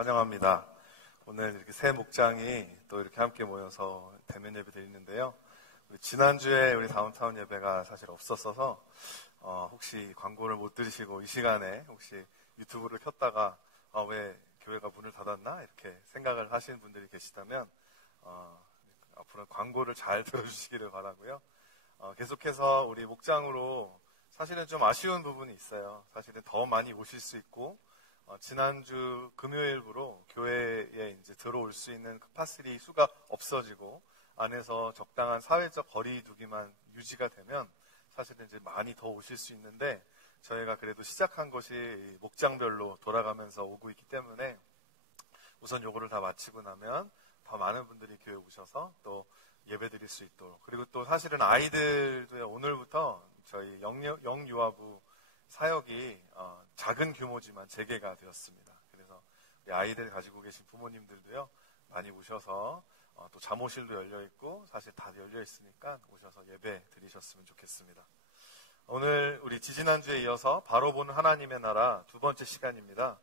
환영합니다. 오늘 이렇게 새 목장이 또 이렇게 함께 모여서 대면 예배 드리는데요. 지난주에 우리 다운타운 예배가 사실 없었어서 혹시 광고를 못 들으시고 이 시간에 혹시 유튜브를 켰다가 왜 교회가 문을 닫았나 이렇게 생각을 하시는 분들이 계시다면 앞으로 광고를 잘 들어주시기를 바라고요. 계속해서 우리 목장으로 사실은 좀 아쉬운 부분이 있어요. 사실은 더 많이 오실 수 있고 지난주 금요일부로 교회에 이제 들어올 수 있는 카파시티 수가 없어지고 안에서 적당한 사회적 거리 두기만 유지가 되면 사실은 이제 많이 더 오실 수 있는데 저희가 그래도 시작한 것이 목장별로 돌아가면서 오고 있기 때문에 우선 요거를 다 마치고 나면 더 많은 분들이 교회 오셔서 또 예배 드릴 수 있도록, 그리고 또 사실은 아이들도 오늘부터 저희 영유아부 사역이 작은 규모지만 재개가 되었습니다. 그래서 우리 아이들 가지고 계신 부모님들도요 많이 오셔서 또 잠옷실도 열려있고 사실 다 열려있으니까 오셔서 예배 드리셨으면 좋겠습니다. 오늘 우리 지지난주에 이어서 바로 보는 하나님의 나라 두 번째 시간입니다.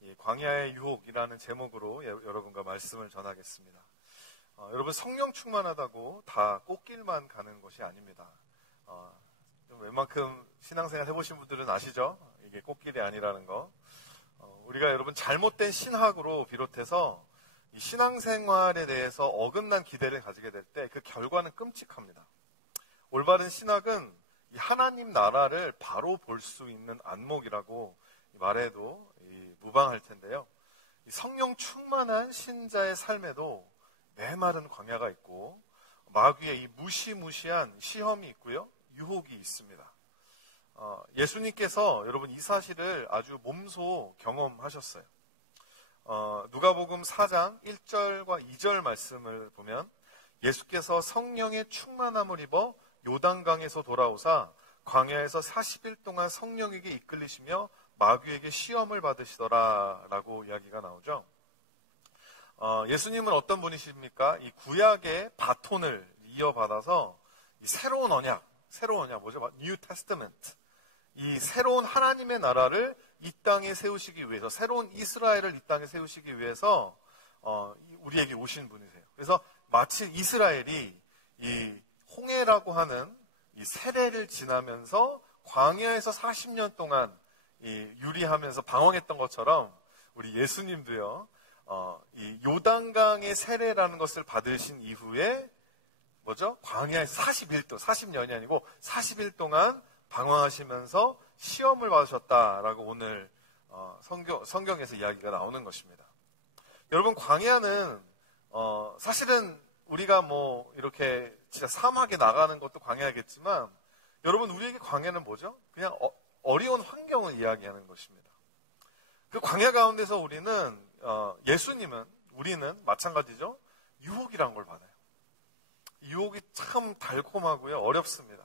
이 광야의 유혹이라는 제목으로 여러분과 말씀을 전하겠습니다. 여러분, 성령 충만하다고 다 꽃길만 가는 것이 아닙니다. 웬만큼 신앙생활 해보신 분들은 아시죠? 이게 꽃길이 아니라는 거. 우리가 여러분 잘못된 신학으로 비롯해서 이 신앙생활에 대해서 어긋난 기대를 가지게 될 때 그 결과는 끔찍합니다. 올바른 신학은 이 하나님 나라를 바로 볼 수 있는 안목이라고 말해도 무방할 텐데요. 이 성령 충만한 신자의 삶에도 메마른 광야가 있고 마귀의 이 무시무시한 시험이 있고요. 유혹이 있습니다. 예수님께서 여러분 이 사실을 아주 몸소 경험하셨어요. 누가복음 4장 1절과 2절 말씀을 보면 예수께서 성령의 충만함을 입어 요단강에서 돌아오사 광야에서 40일 동안 성령에게 이끌리시며 마귀에게 시험을 받으시더라 라고 이야기가 나오죠. 예수님은 어떤 분이십니까? 이 구약의 바톤을 이어받아서 이 새로운 언약 뭐죠? New Testament. 이 새로운 하나님의 나라를 이 땅에 세우시기 위해서, 새로운 이스라엘을 이 땅에 세우시기 위해서 우리에게 오신 분이세요. 그래서 마치 이스라엘이 이 홍해라고 하는 이 세례를 지나면서 광야에서 40년 동안 유리하면서 방황했던 것처럼 우리 예수님도요, 이 요단강의 세례라는 것을 받으신 이후에 뭐죠? 광야에서 40년이 아니고 40일 동안 방황하시면서 시험을 받으셨다라고 오늘 성경에서 이야기가 나오는 것입니다. 여러분, 광야는 사실은 우리가 뭐 이렇게 진짜 사막에 나가는 것도 광야겠지만 여러분, 우리에게 광야는 뭐죠? 그냥 어려운 환경을 이야기하는 것입니다. 그 광야 가운데서 우리는 마찬가지죠. 유혹이란 걸 받아요. 유혹이 참 달콤하고요. 어렵습니다.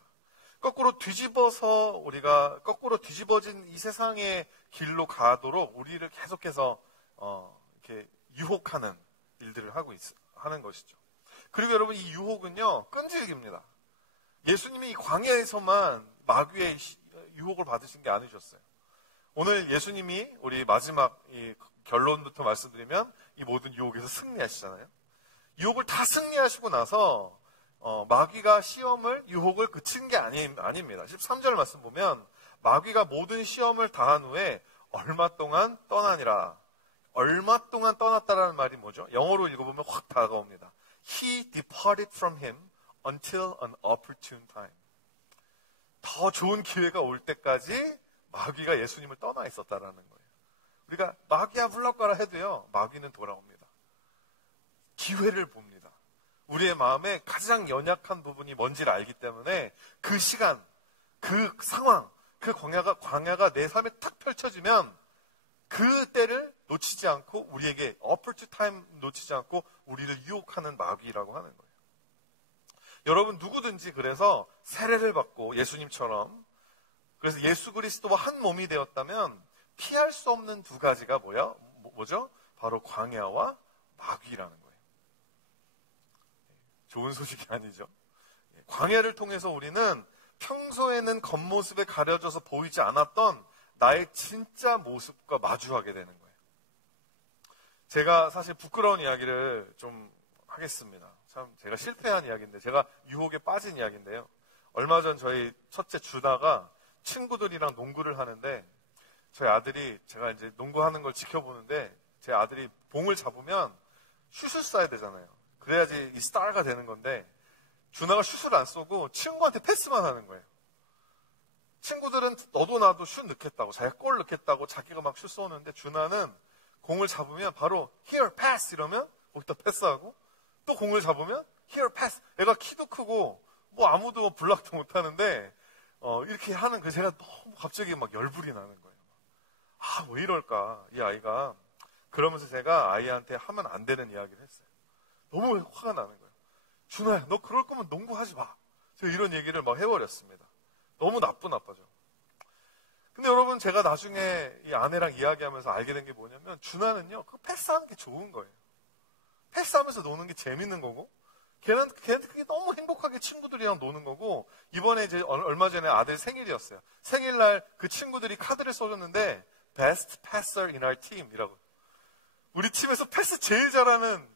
거꾸로 뒤집어진 이 세상의 길로 가도록 우리를 계속해서 이렇게 유혹하는 일들을 하는 것이죠. 그리고 여러분, 이 유혹은요 끈질깁니다. 예수님이 이 광야에서만 마귀의 유혹을 받으신 게 아니셨어요. 오늘 예수님이 우리 마지막 이 결론부터 말씀드리면 이 모든 유혹에서 승리하시잖아요. 유혹을 다 승리하시고 나서 마귀가 유혹을 그친 게 아닙니다. 13절 말씀 보면 마귀가 모든 시험을 다한 후에 얼마 동안 떠나니라. 얼마 동안 떠났다라는 말이 뭐죠? 영어로 읽어보면 확 다가옵니다. He departed from him until an opportune time. 더 좋은 기회가 올 때까지 마귀가 예수님을 떠나 있었다라는 거예요. 우리가 마귀야 물러가라 해도요, 마귀는 돌아옵니다. 기회를 봅니다. 우리의 마음에 가장 연약한 부분이 뭔지를 알기 때문에 그 시간, 그 상황, 그 광야가 내 삶에 탁 펼쳐지면 그 때를 놓치지 않고 우리에게 opportune time 놓치지 않고 우리를 유혹하는 마귀라고 하는 거예요. 여러분, 누구든지 그래서 세례를 받고 예수님처럼 그래서 예수 그리스도와 한 몸이 되었다면 피할 수 없는 두 가지가 뭐죠? 바로 광야와 마귀라는 거예요. 좋은 소식이 아니죠. 광야를 통해서 우리는 평소에는 겉모습에 가려져서 보이지 않았던 나의 진짜 모습과 마주하게 되는 거예요. 제가 사실 부끄러운 이야기를 좀 하겠습니다. 참 제가 실패한 이야기인데, 제가 유혹에 빠진 이야기인데요. 얼마 전 저희 첫째 주다가 친구들이랑 농구를 하는데, 저희 아들이, 제가 이제 농구하는 걸 지켜보는데, 제 아들이 봉을 잡으면 슛을 쏴야 되잖아요. 그래야지 이 스타가 되는 건데, 준하가 슛을 안 쏘고 친구한테 패스만 하는 거예요. 친구들은 너도 나도 슛 넣겠다고, 자기가 골 넣겠다고 자기가 막 슛 쏘는데, 준하는 공을 잡으면 바로 here pass 이러면 거기다 패스하고, 또 공을 잡으면 here pass. 애가 키도 크고 뭐 아무도 블락도 못하는데 이렇게 하는 그 제가 너무 갑자기 막 열불이 나는 거예요. 아, 왜 이럴까 이 아이가. 그러면서 제가 아이한테 하면 안 되는 이야기를 했어요. 너무 화가 나는 거예요. 준아야, 너 그럴 거면 농구하지 마. 제가 이런 얘기를 막 해버렸습니다. 너무 나빠져. 근데 여러분, 제가 나중에 이 아내랑 이야기하면서 알게 된 게 뭐냐면, 준하는요, 그 패스하는 게 좋은 거예요. 패스하면서 노는 게 재밌는 거고, 걔는 그게 너무 행복하게 친구들이랑 노는 거고, 이번에 이제 얼마 전에 아들 생일이었어요. 생일날 그 친구들이 카드를 써줬는데, Best Passer in our team이라고. 우리 팀에서 패스 제일 잘하는,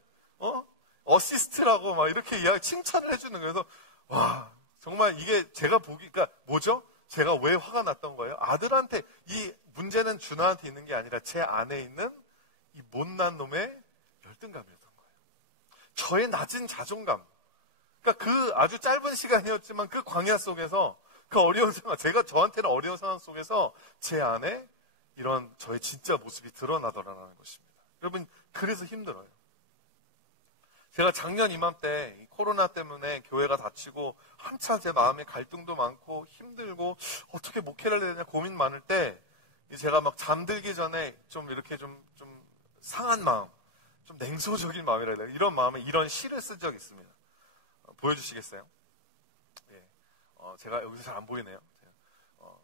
어시스트라고 막 이렇게 칭찬을 해주는 거예요. 그래서, 와, 정말 이게 제가 보기가 뭐죠? 제가 왜 화가 났던 거예요? 아들한테, 이 문제는 준하한테 있는 게 아니라 제 안에 있는 이 못난 놈의 열등감이었던 거예요. 저의 낮은 자존감. 그러니까 그 아주 짧은 시간이었지만 그 광야 속에서, 그 어려운 상황, 제가 저한테는 어려운 상황 속에서 제 안에 이런 저의 진짜 모습이 드러나더라는 것입니다. 여러분, 그래서 힘들어요. 제가 작년 이맘때 이 코로나 때문에 교회가 닫히고 한참 제 마음에 갈등도 많고 힘들고 어떻게 목회를 해야 되냐 고민 많을 때, 제가 막 잠들기 전에 좀 이렇게 좀 상한 마음, 좀 냉소적인 마음이라 해야 되나, 이런 마음에 이런 시를 쓴 적이 있습니다. 보여주시겠어요? 예. 제가 여기서 잘 안 보이네요.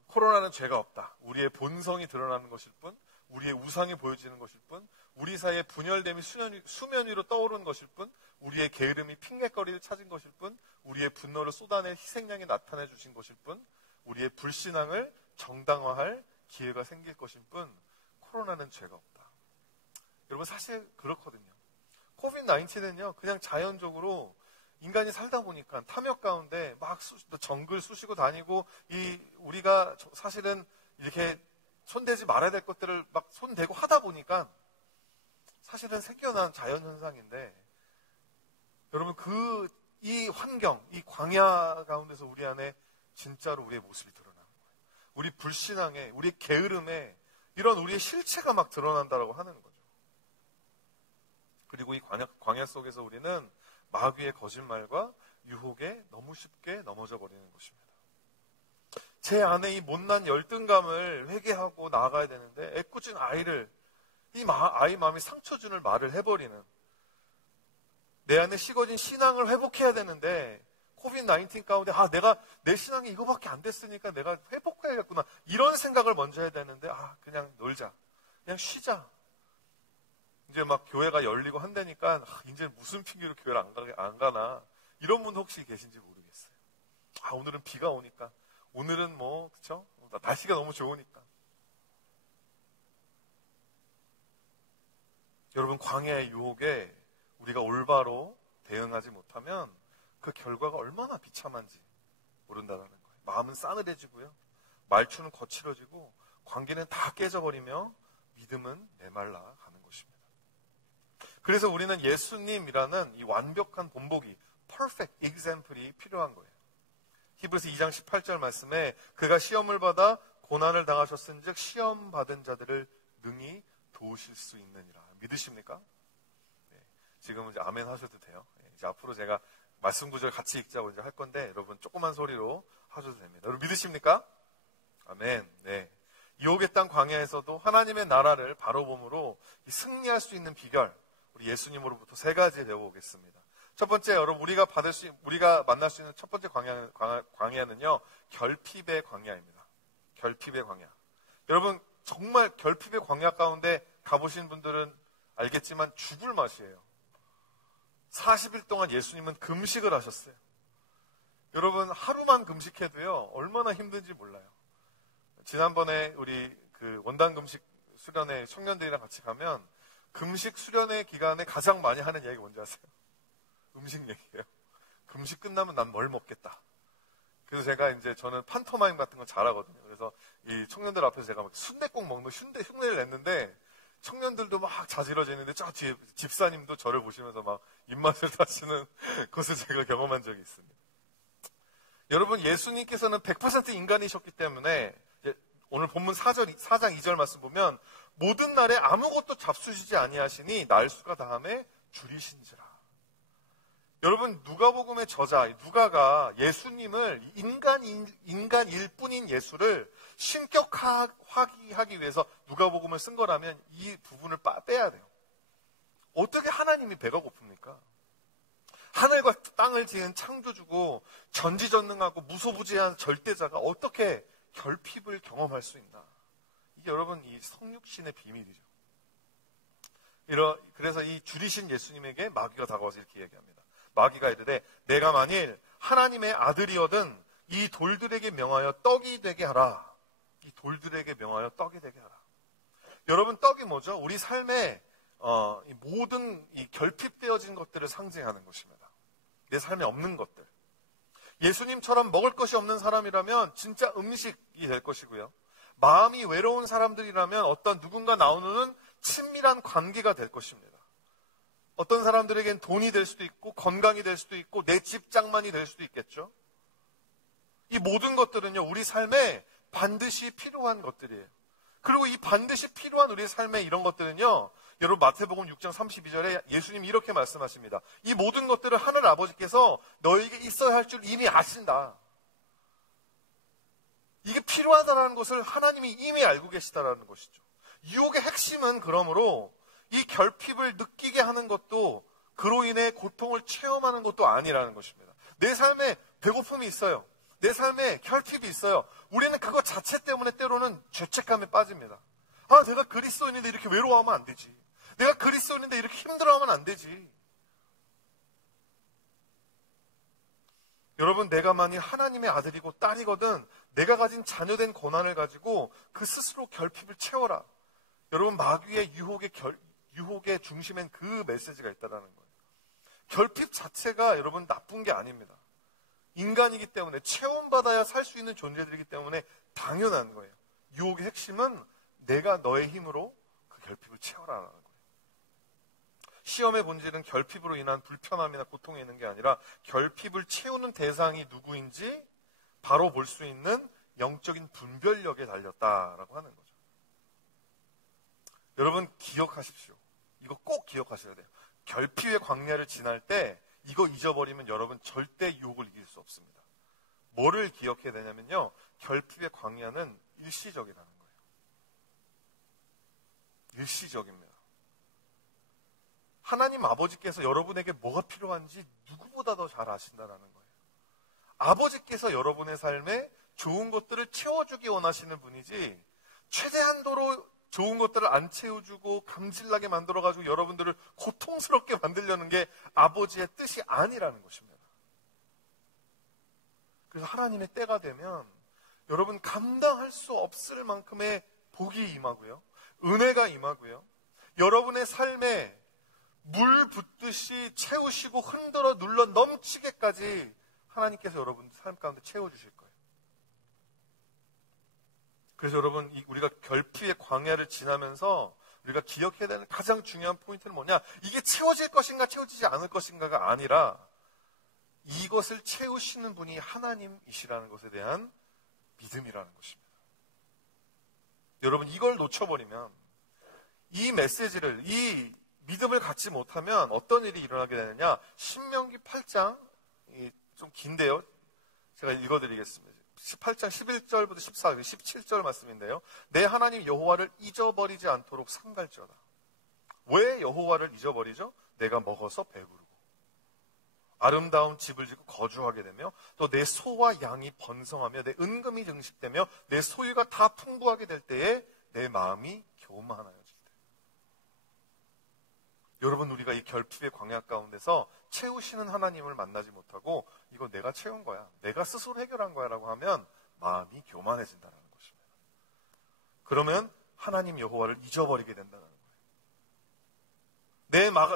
코로나는 죄가 없다. 우리의 본성이 드러나는 것일 뿐, 우리의 우상이 보여지는 것일 뿐, 우리 사이의 분열됨이 수면 위로 떠오르는 것일 뿐, 우리의 게으름이 핑계거리를 찾은 것일 뿐, 우리의 분노를 쏟아낼 희생양이 나타내 주신 것일 뿐, 우리의 불신앙을 정당화할 기회가 생길 것일 뿐, 코로나는 죄가 없다. 여러분, 사실 그렇거든요. 코비드-19은요, 그냥 자연적으로 인간이 살다 보니까 탐욕 가운데 막 정글 쑤시고 다니고, 우리가 사실은 이렇게 손대지 말아야 될 것들을 막 손대고 하다 보니까 사실은 생겨난 자연현상인데, 여러분, 이 환경, 이 광야 가운데서 우리 안에 진짜로 우리의 모습이 드러나는 거예요. 우리 불신앙에, 우리 게으름에 이런 우리의 실체가 막 드러난다라고 하는 거죠. 그리고 이 광야 속에서 우리는 마귀의 거짓말과 유혹에 너무 쉽게 넘어져 버리는 것입니다. 제 안에 이 못난 열등감을 회개하고 나아가야 되는데, 애꿎은 아이를, 아이 마음이 상처 주는 말을 해버리는, 내 안에 식어진 신앙을 회복해야 되는데, 코비드-19 가운데, 내가 내 신앙이 이거밖에 안 됐으니까 내가 회복해야겠구나, 이런 생각을 먼저 해야 되는데, 그냥 놀자, 그냥 쉬자. 이제 막 교회가 열리고 한다니까, 이제 무슨 핑계로 교회를 안 가나, 이런 분 혹시 계신지 모르겠어요. 오늘은 비가 오니까, 오늘은 그쵸? 날씨가 너무 좋으니까. 여러분, 광야의 유혹에 우리가 올바로 대응하지 못하면 그 결과가 얼마나 비참한지 모른다는 거예요. 마음은 싸늘해지고요, 말투는 거칠어지고, 관계는 다 깨져버리며 믿음은 메말라 가는 것입니다. 그래서 우리는 예수님이라는 이 완벽한 본보기, perfect example이 필요한 거예요. 히브리서 2장 18절 말씀에 그가 시험을 받아 고난을 당하셨은즉 시험 받은 자들을 능히 도우실 수 있느니라. 믿으십니까? 네, 지금은 이제 아멘 하셔도 돼요. 이제 앞으로 제가 말씀 구절 같이 읽자고 이제 할 건데, 여러분 조그만 소리로 하셔도 됩니다. 여러분 믿으십니까? 아멘. 네. 유혹의 땅 광야에서도 하나님의 나라를 바로 봄으로 승리할 수 있는 비결, 우리 예수님으로부터 3가지 배워보겠습니다. 첫 번째, 여러분 우리가 만날 수 있는 첫 번째 광야는요, 결핍의 광야입니다. 결핍의 광야. 여러분, 정말 결핍의 광야 가운데 가보신 분들은 알겠지만 죽을 맛이에요. 40일 동안 예수님은 금식을 하셨어요. 여러분, 하루만 금식해도요, 얼마나 힘든지 몰라요. 지난번에 우리 그 원단 금식 수련회 청년들이랑 같이 가면 금식 수련회 기간에 가장 많이 하는 얘기 뭔지 아세요? 음식 얘기예요. 금식 끝나면 난 뭘 먹겠다. 그래서 제가 이제 저는 판토마임 같은 거 잘하거든요. 그래서 이 청년들 앞에서 제가 막 순댓국 먹는 흉내를 냈는데 청년들도 막 자지러지는데 저 뒤에 집사님도 저를 보시면서 막 입맛을 다시는 것을 제가 경험한 적이 있습니다. 여러분, 예수님께서는 100% 인간이셨기 때문에 오늘 본문 4장 2절 말씀 보면 모든 날에 아무것도 잡수시지 아니하시니 날수가 다함에 줄이신지라. 여러분, 누가복음의 저자 누가가 예수님을 인간일 뿐인 예수를 신격화하기 위해서 누가복음을 쓴 거라면 이 부분을 빼야 돼요. 어떻게 하나님이 배가 고픕니까? 하늘과 땅을 지은 창조주고 전지전능하고 무소부지한 절대자가 어떻게 결핍을 경험할 수 있나? 이게 여러분 이 성육신의 비밀이죠. 그래서 이 줄이신 예수님에게 마귀가 다가와서 이렇게 얘기합니다. 마귀가 이르되 내가 만일 하나님의 아들이거든 이 돌들에게 명하여 떡이 되게 하라. 이 돌들에게 명하여 떡이 되게 하라. 여러분, 떡이 뭐죠? 우리 삶에 이 모든 이 결핍되어진 것들을 상징하는 것입니다. 내 삶에 없는 것들. 예수님처럼 먹을 것이 없는 사람이라면 진짜 음식이 될 것이고요. 마음이 외로운 사람들이라면 어떤 누군가 나오는 친밀한 관계가 될 것입니다. 어떤 사람들에겐 돈이 될 수도 있고 건강이 될 수도 있고 내 집장만이 될 수도 있겠죠. 이 모든 것들은요, 우리 삶에 반드시 필요한 것들이에요. 그리고 이 반드시 필요한 우리 삶에 이런 것들은요, 여러분 마태복음 6장 32절에 예수님이 이렇게 말씀하십니다. 이 모든 것들을 하늘 아버지께서 너에게 있어야 할 줄 이미 아신다. 이게 필요하다는 것을 하나님이 이미 알고 계시다라는 것이죠. 유혹의 핵심은 그러므로 이 결핍을 느끼게 하는 것도 그로 인해 고통을 체험하는 것도 아니라는 것입니다. 내 삶에 배고픔이 있어요. 내 삶에 결핍이 있어요. 우리는 그것 자체 때문에 때로는 죄책감에 빠집니다. 아, 내가 그리스도인인데 이렇게 외로워하면 안 되지. 내가 그리스도인인데 이렇게 힘들어하면 안 되지. 여러분, 내가 만일 하나님의 아들이고 딸이거든 내가 가진 자녀된 권한을 가지고 그 스스로 결핍을 채워라. 여러분, 마귀의 유혹의 중심엔 그 메시지가 있다는 거예요. 결핍 자체가 여러분 나쁜 게 아닙니다. 인간이기 때문에 체험받아야 살 수 있는 존재들이기 때문에 당연한 거예요. 유혹의 핵심은 내가 너의 힘으로 그 결핍을 채워라라는 거예요. 시험의 본질은 결핍으로 인한 불편함이나 고통에 있는 게 아니라 결핍을 채우는 대상이 누구인지 바로 볼 수 있는 영적인 분별력에 달렸다라고 하는 거죠. 여러분, 기억하십시오. 이거 꼭 기억하셔야 돼요. 결핍의 광야를 지날 때 이거 잊어버리면 여러분 절대 유혹을 이길 수 없습니다. 뭐를 기억해야 되냐면요, 결핍의 광야는 일시적이라는 거예요. 일시적입니다. 하나님 아버지께서 여러분에게 뭐가 필요한지 누구보다 더 잘 아신다는 거예요. 아버지께서 여러분의 삶에 좋은 것들을 채워주기 원하시는 분이지 최대한도로 좋은 것들을 안 채워주고 감질나게 만들어가지고 여러분들을 고통스럽게 만들려는 게 아버지의 뜻이 아니라는 것입니다. 그래서 하나님의 때가 되면 여러분 감당할 수 없을 만큼의 복이 임하고요, 은혜가 임하고요, 여러분의 삶에 물 붓듯이 채우시고 흔들어 눌러 넘치게까지 하나님께서 여러분 삶 가운데 채워주실 거예요. 그래서 여러분, 우리가 결핍의 광야를 지나면서 우리가 기억해야 되는 가장 중요한 포인트는 뭐냐? 이게 채워질 것인가 채워지지 않을 것인가가 아니라 이것을 채우시는 분이 하나님이시라는 것에 대한 믿음이라는 것입니다. 여러분, 이걸 놓쳐버리면 이 메시지를, 이 믿음을 갖지 못하면 어떤 일이 일어나게 되느냐? 신명기 8장, 좀 긴데요. 제가 읽어드리겠습니다. 18장 11절부터 14절, 17절 말씀인데요. 내 하나님 여호와를 잊어버리지 않도록 삼갈지어다. 왜 여호와를 잊어버리죠? 내가 먹어서 배부르고 아름다운 집을 짓고 거주하게 되며 또 내 소와 양이 번성하며 내 은금이 증식되며 내 소유가 다 풍부하게 될 때에 내 마음이 교만하여질 때. 여러분, 우리가 이 결핍의 광야 가운데서 채우시는 하나님을 만나지 못하고 이거 내가 채운 거야, 내가 스스로 해결한 거야 라고 하면 마음이 교만해진다는 것입니다. 그러면 하나님 여호와를 잊어버리게 된다는 거예요.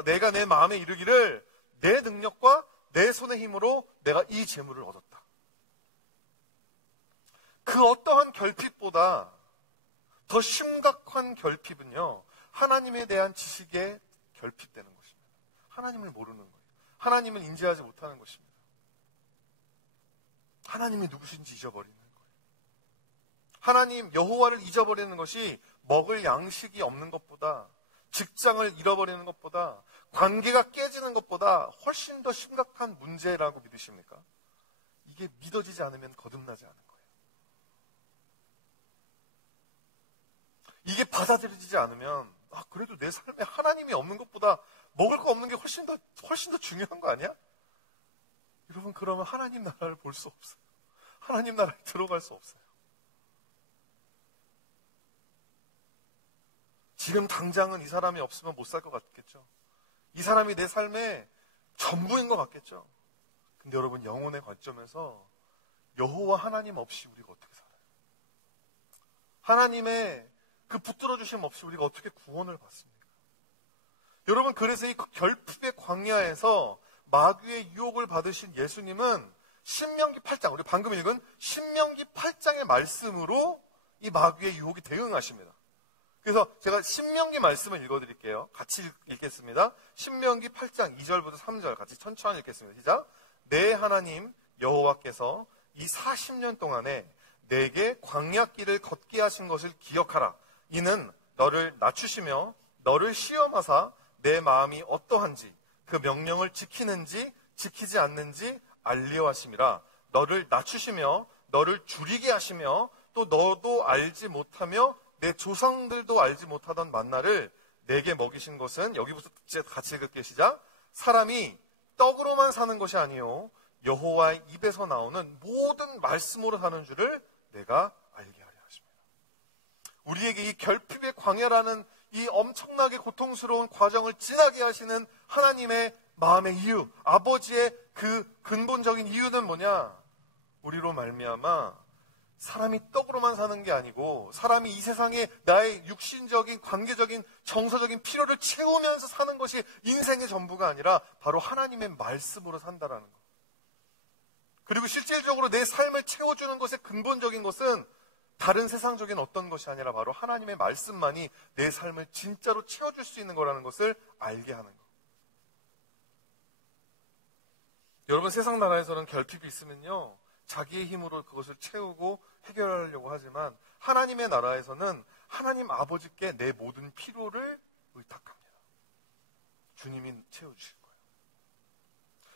내가 내 마음에 이르기를 내 능력과 내 손의 힘으로 내가 이 재물을 얻었다. 그 어떠한 결핍보다 더 심각한 결핍은요, 하나님에 대한 지식에 결핍되는 것입니다. 하나님을 모르는 거예요. 하나님을 인지하지 못하는 것입니다. 하나님이 누구신지 잊어버리는 거예요. 하나님 여호와를 잊어버리는 것이 먹을 양식이 없는 것보다, 직장을 잃어버리는 것보다, 관계가 깨지는 것보다 훨씬 더 심각한 문제라고 믿으십니까? 이게 믿어지지 않으면 거듭나지 않은 거예요. 이게 받아들여지지 않으면 그래도 내 삶에 하나님이 없는 것보다 먹을 거 없는 게 훨씬 더 중요한 거 아니야? 여러분, 그러면 하나님 나라를 볼 수 없어요. 하나님 나라에 들어갈 수 없어요. 지금 당장은 이 사람이 없으면 못 살 것 같겠죠. 이 사람이 내 삶의 전부인 것 같겠죠. 근데 여러분, 영혼의 관점에서 여호와 하나님 없이 우리가 어떻게 살아요? 하나님의 그 붙들어 주심 없이 우리가 어떻게 구원을 받습니까? 여러분, 그래서 이 결핍의 광야에서 마귀의 유혹을 받으신 예수님은 신명기 8장, 우리 방금 읽은 신명기 8장의 말씀으로 이 마귀의 유혹이 대응하십니다. 그래서 제가 신명기 말씀을 읽어드릴게요. 같이 읽겠습니다. 신명기 8장 2절부터 3절 같이 천천히 읽겠습니다. 시작. 내 하나님 여호와께서 이 40년 동안에 내게 광야길을 걷게 하신 것을 기억하라. 이는 너를 낮추시며 너를 시험하사 내 마음이 어떠한지 그 명령을 지키는지 지키지 않는지 알려 하심이라. 너를 낮추시며 너를 줄이게 하시며 또 너도 알지 못하며 내 조상들도 알지 못하던 만나를 내게 먹이신 것은, 여기부터 같이 읽을게요. 시작. 사람이 떡으로만 사는 것이 아니요 여호와의 입에서 나오는 모든 말씀으로 사는 줄을 내가 알게 하려 하십니다. 우리에게 이 결핍의 광야라는 이 엄청나게 고통스러운 과정을 지나게 하시는 하나님의 마음의 이유, 아버지의 그 근본적인 이유는 뭐냐? 우리로 말미암아 사람이 떡으로만 사는 게 아니고 사람이 이 세상에 나의 육신적인, 관계적인, 정서적인 필요를 채우면서 사는 것이 인생의 전부가 아니라 바로 하나님의 말씀으로 산다라는 것. 그리고 실질적으로 내 삶을 채워주는 것의 근본적인 것은 다른 세상적인 어떤 것이 아니라 바로 하나님의 말씀만이 내 삶을 진짜로 채워줄 수 있는 거라는 것을 알게 하는 것. 여러분, 세상 나라에서는 결핍이 있으면요, 자기의 힘으로 그것을 채우고 해결하려고 하지만 하나님의 나라에서는 하나님 아버지께 내 모든 필요를 의탁합니다. 주님이 채워주실 거예요.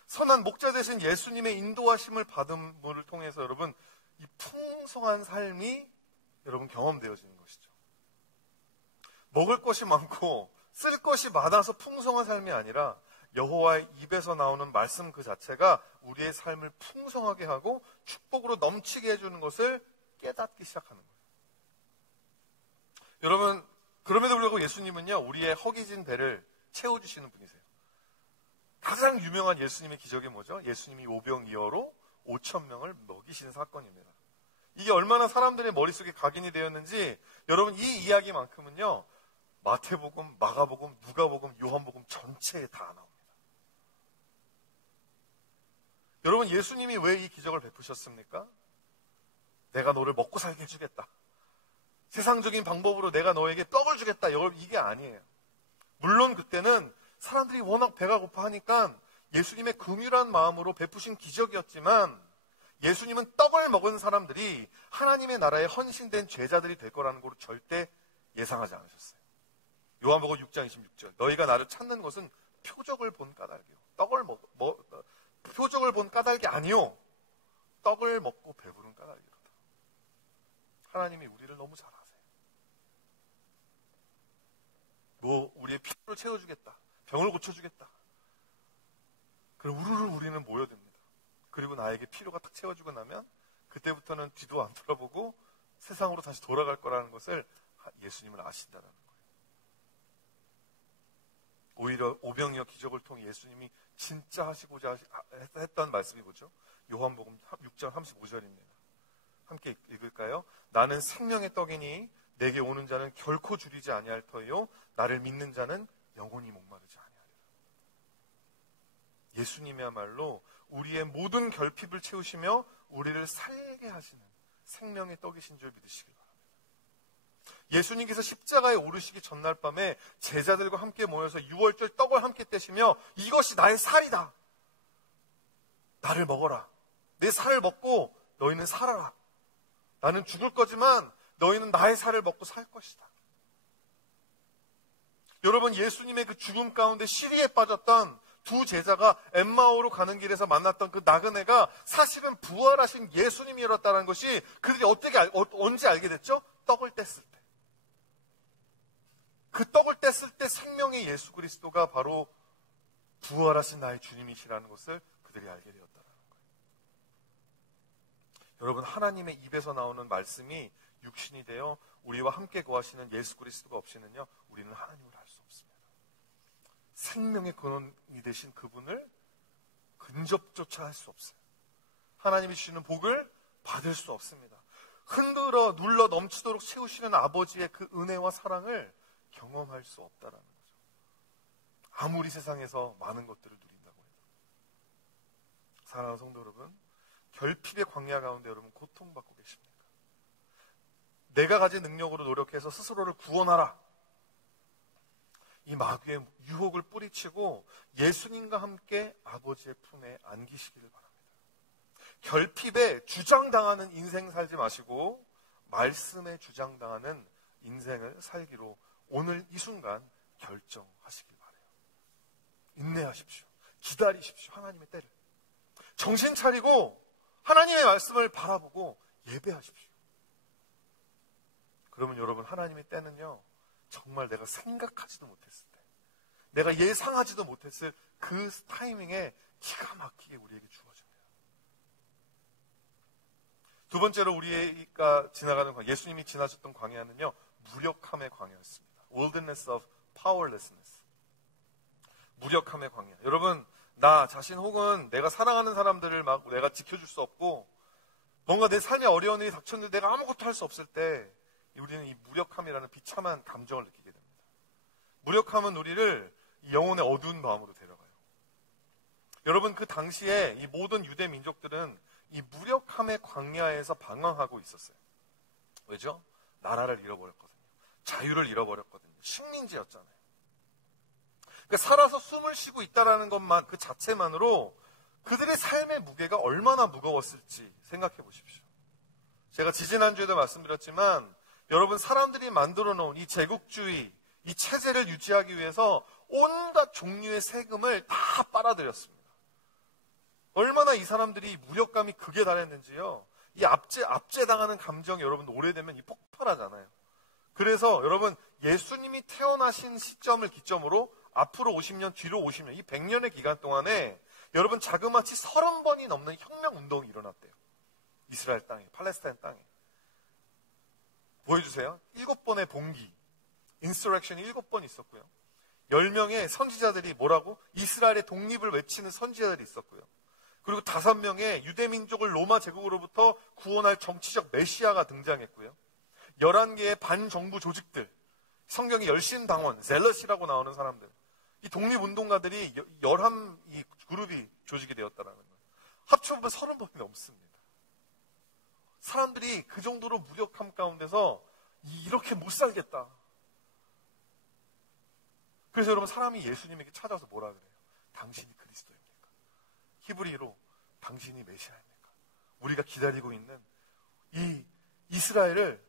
선한 목자 되신 예수님의 인도하심을 받음을 통해서 여러분, 이 풍성한 삶이 여러분 경험되어지는 것이죠. 먹을 것이 많고 쓸 것이 많아서 풍성한 삶이 아니라 여호와의 입에서 나오는 말씀 그 자체가 우리의 삶을 풍성하게 하고 축복으로 넘치게 해주는 것을 깨닫기 시작하는 거예요. 여러분, 그럼에도 불구하고 예수님은요, 우리의 허기진 배를 채워주시는 분이세요. 가장 유명한 예수님의 기적이 뭐죠? 예수님이 오병이어로 5,000명을 먹이신 사건입니다. 이게 얼마나 사람들의 머릿속에 각인이 되었는지 여러분, 이 이야기만큼은요, 마태복음, 마가복음, 누가복음, 요한복음 전체에 다 나옵니다. 여러분, 예수님이 왜 이 기적을 베푸셨습니까? 내가 너를 먹고 살게 해주겠다. 세상적인 방법으로 내가 너에게 떡을 주겠다. 이게 아니에요. 물론 그때는 사람들이 워낙 배가 고파하니까 예수님의 긍휼한 마음으로 베푸신 기적이었지만 예수님은 떡을 먹은 사람들이 하나님의 나라에 헌신된 제자들이 될 거라는 걸 절대 예상하지 않으셨어요. 요한복음 6장 26절. 너희가 나를 찾는 것은 표적을 본 까닭이요. 표적을 본 까닭이 아니요. 떡을 먹고 배부른 까닭이로다. 하나님이 우리를 너무 잘 아세요. 우리의 필요를 채워주겠다. 병을 고쳐주겠다. 그럼 우르르 우리는 모여듭니다. 그리고 나에게 필요가 딱 채워주고 나면 그때부터는 뒤도 안 돌아보고 세상으로 다시 돌아갈 거라는 것을 예수님은 아신다는 거예요. 오히려 오병이어 기적을 통해 예수님이 진짜 하시고자 했던 말씀이 뭐죠? 요한복음 6장 35절입니다. 함께 읽을까요? 나는 생명의 떡이니 내게 오는 자는 결코 줄이지 아니할 터이요 나를 믿는 자는 영원히 목마르지 아니하리라. 예수님이야말로 우리의 모든 결핍을 채우시며 우리를 살게 하시는 생명의 떡이신 줄 믿으시길 바랍니다. 예수님께서 십자가에 오르시기 전날 밤에 제자들과 함께 모여서 유월절 떡을 함께 떼시며 이것이 나의 살이다. 나를 먹어라. 내 살을 먹고 너희는 살아라. 나는 죽을 거지만 너희는 나의 살을 먹고 살 것이다. 여러분, 예수님의 그 죽음 가운데 시리에 빠졌던 두 제자가 엠마오로 가는 길에서 만났던 그 나그네가 사실은 부활하신 예수님이었다는 것이 그들이 언제 알게 됐죠? 떡을 뗐을 때. 그 떡을 뗐을 때 생명의 예수 그리스도가 바로 부활하신 나의 주님이시라는 것을 그들이 알게 되었다는 거예요. 여러분, 하나님의 입에서 나오는 말씀이 육신이 되어 우리와 함께 거하시는 예수 그리스도가 없이는요, 우리는 하나님을 알 수 없습니다. 생명의 근원이 되신 그분을 근접조차 할 수 없어요. 하나님이 주시는 복을 받을 수 없습니다. 흔들어 눌러 넘치도록 채우시는 아버지의 그 은혜와 사랑을 경험할 수 없다라는 거죠. 아무리 세상에서 많은 것들을 누린다고 해도. 사랑하는 성도 여러분, 결핍의 광야 가운데 여러분 고통받고 계십니까? 내가 가진 능력으로 노력해서 스스로를 구원하라. 이 마귀의 유혹을 뿌리치고 예수님과 함께 아버지의 품에 안기시기를 바랍니다. 결핍에 주장당하는 인생 살지 마시고 말씀에 주장당하는 인생을 살기로 오늘 이 순간 결정하시길 바라요. 인내하십시오. 기다리십시오. 하나님의 때를. 정신 차리고 하나님의 말씀을 바라보고 예배하십시오. 그러면 여러분, 하나님의 때는요, 정말 내가 생각하지도 못했을 때, 내가 예상하지도 못했을 그 타이밍에 기가 막히게 우리에게 주어집니다. 두 번째로 우리가 지나가는 광야, 예수님이 지나셨던 광야는요, 무력함의 광야였습니다. Wilderness of powerlessness. 무력함의 광야. 여러분, 나 자신 혹은 내가 사랑하는 사람들을 막 내가 지켜줄 수 없고 뭔가 내 삶에 어려운 일이 닥쳤는데 내가 아무것도 할 수 없을 때 우리는 이 무력함이라는 비참한 감정을 느끼게 됩니다. 무력함은 우리를 영혼의 어두운 마음으로 데려가요. 여러분, 그 당시에 이 모든 유대 민족들은 이 무력함의 광야에서 방황하고 있었어요. 왜죠? 나라를 잃어버렸거든요. 자유를 잃어버렸거든요. 식민지였잖아요. 그러니까 살아서 숨을 쉬고 있다는 것만, 그 자체만으로 그들의 삶의 무게가 얼마나 무거웠을지 생각해 보십시오. 제가 지지난주에도 말씀드렸지만 여러분, 사람들이 만들어 놓은 이 제국주의, 이 체제를 유지하기 위해서 온갖 종류의 세금을 다 빨아들였습니다. 얼마나 이 사람들이 무력감이 극에 달했는지요. 이 압제당하는 감정이 여러분 오래되면 이 폭발하잖아요. 그래서 여러분, 예수님이 태어나신 시점을 기점으로 앞으로 50년, 뒤로 50년, 이 100년의 기간 동안에 여러분 자그마치 30번이 넘는 혁명운동이 일어났대요. 이스라엘 땅에, 팔레스타인 땅에. 보여주세요. 7번의 봉기, 인서렉션이 7번 있었고요. 10명의 선지자들이 뭐라고? 이스라엘의 독립을 외치는 선지자들이 있었고요. 그리고 5명의 유대민족을 로마 제국으로부터 구원할 정치적 메시아가 등장했고요. 11개의 반정부 조직들, 성경의 열심당원, 젤럿이라고 나오는 사람들, 이 독립운동가들이 11이 그룹이 조직이 되었다는 거예요. 합쳐보면 30번이 넘습니다. 사람들이 그 정도로 무력함 가운데서 이렇게 못 살겠다. 그래서 여러분, 사람이 예수님에게 찾아서 뭐라 그래요? 당신이 그리스도입니까? 히브리어로 당신이 메시아입니까? 우리가 기다리고 있는 이 이스라엘을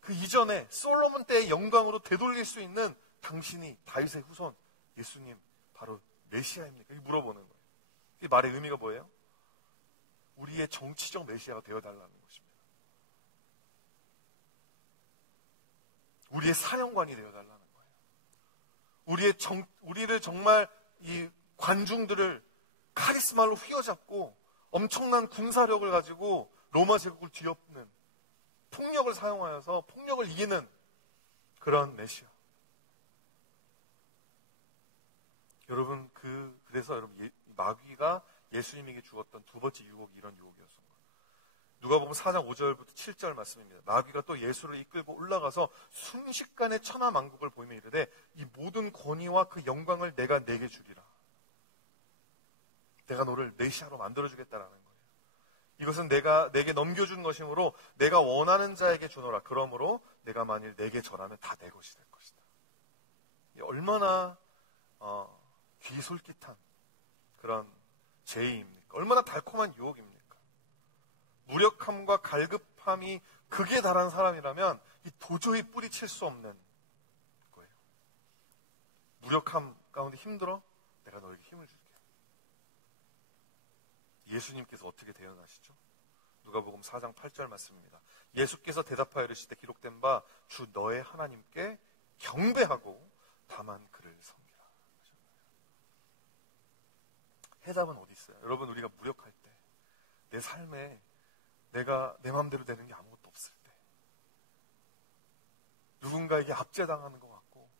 그 이전에 솔로몬 때의 영광으로 되돌릴 수 있는 당신이 다윗의 후손 예수님 바로 메시아입니까? 물어보는 거예요. 이 말의 의미가 뭐예요? 우리의 정치적 메시아가 되어달라는 것입니다. 우리의 사령관이 되어달라는 거예요. 우리를 정말 이 관중들을 카리스마로 휘어잡고 엄청난 군사력을 가지고 로마 제국을 뒤엎는, 폭력을 사용하여서 폭력을 이기는 그런 메시아. 여러분, 그래서 여러분, 마귀가 예수님에게 주었던 두 번째 유혹이 이런 유혹이었습니다. 누가복음 4장 5절부터 7절 말씀입니다. 마귀가 또 예수를 이끌고 올라가서 순식간에 천하만국을 보이며 이르되 이 모든 권위와 그 영광을 내가 내게 주리라. 내가 너를 메시아로 만들어주겠다라는 거예요. 이것은 내게 넘겨준 것이므로 내가 원하는 자에게 주노라. 그러므로 내가 만일 내게 절하면 다 내 것이 될 것이다. 얼마나 귀 솔깃한 그런 제의입니까? 얼마나 달콤한 유혹입니까? 무력함과 갈급함이 극에 달한 사람이라면 도저히 뿌리칠 수 없는 거예요. 무력함 가운데 힘들어? 내가 너에게 힘을 줄게. 예수님께서 어떻게 대응하시죠? 누가복음 4장 8절 말씀입니다. 예수께서 대답하여 이르시되 기록된 바 주 너의 하나님께 경배하고 다만 그를 섬기라. 해답은 어디 있어요? 여러분, 우리가 무력할 때, 내 삶에 내가 내 마음대로 되는 게 아무것도 없을 때, 누군가에게 압제당하는 것 같고,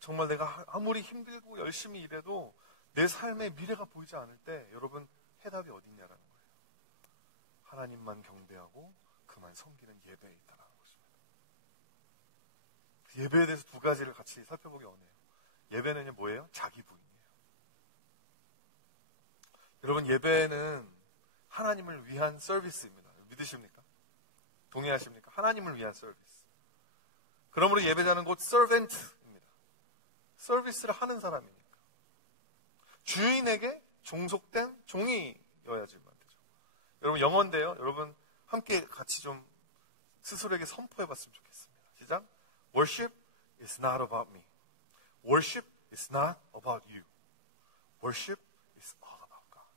정말 내가 아무리 힘들고 열심히 일해도 내 삶의 미래가 보이지 않을 때, 여러분, 해답이 어디 있냐라는 거예요. 하나님만 경배하고 그만 섬기는 예배에 있다라는 것입니다. 그 예배에 대해서 두 가지를 같이 살펴보기 원해요. 예배는 뭐예요? 자기 부인이에요. 여러분, 예배는 하나님을 위한 서비스입니다. 믿으십니까? 동의하십니까? 하나님을 위한 서비스. 그러므로 예배자는 곧 서벤트입니다. 서비스를 하는 사람이니까. 주인에게 종속된 종이여야지만 되죠. 여러분, 영어인데요. 여러분 함께 같이 좀 스스로에게 선포해봤으면 좋겠습니다. 시작. Worship is not about me. Worship is not about you. Worship is all about God.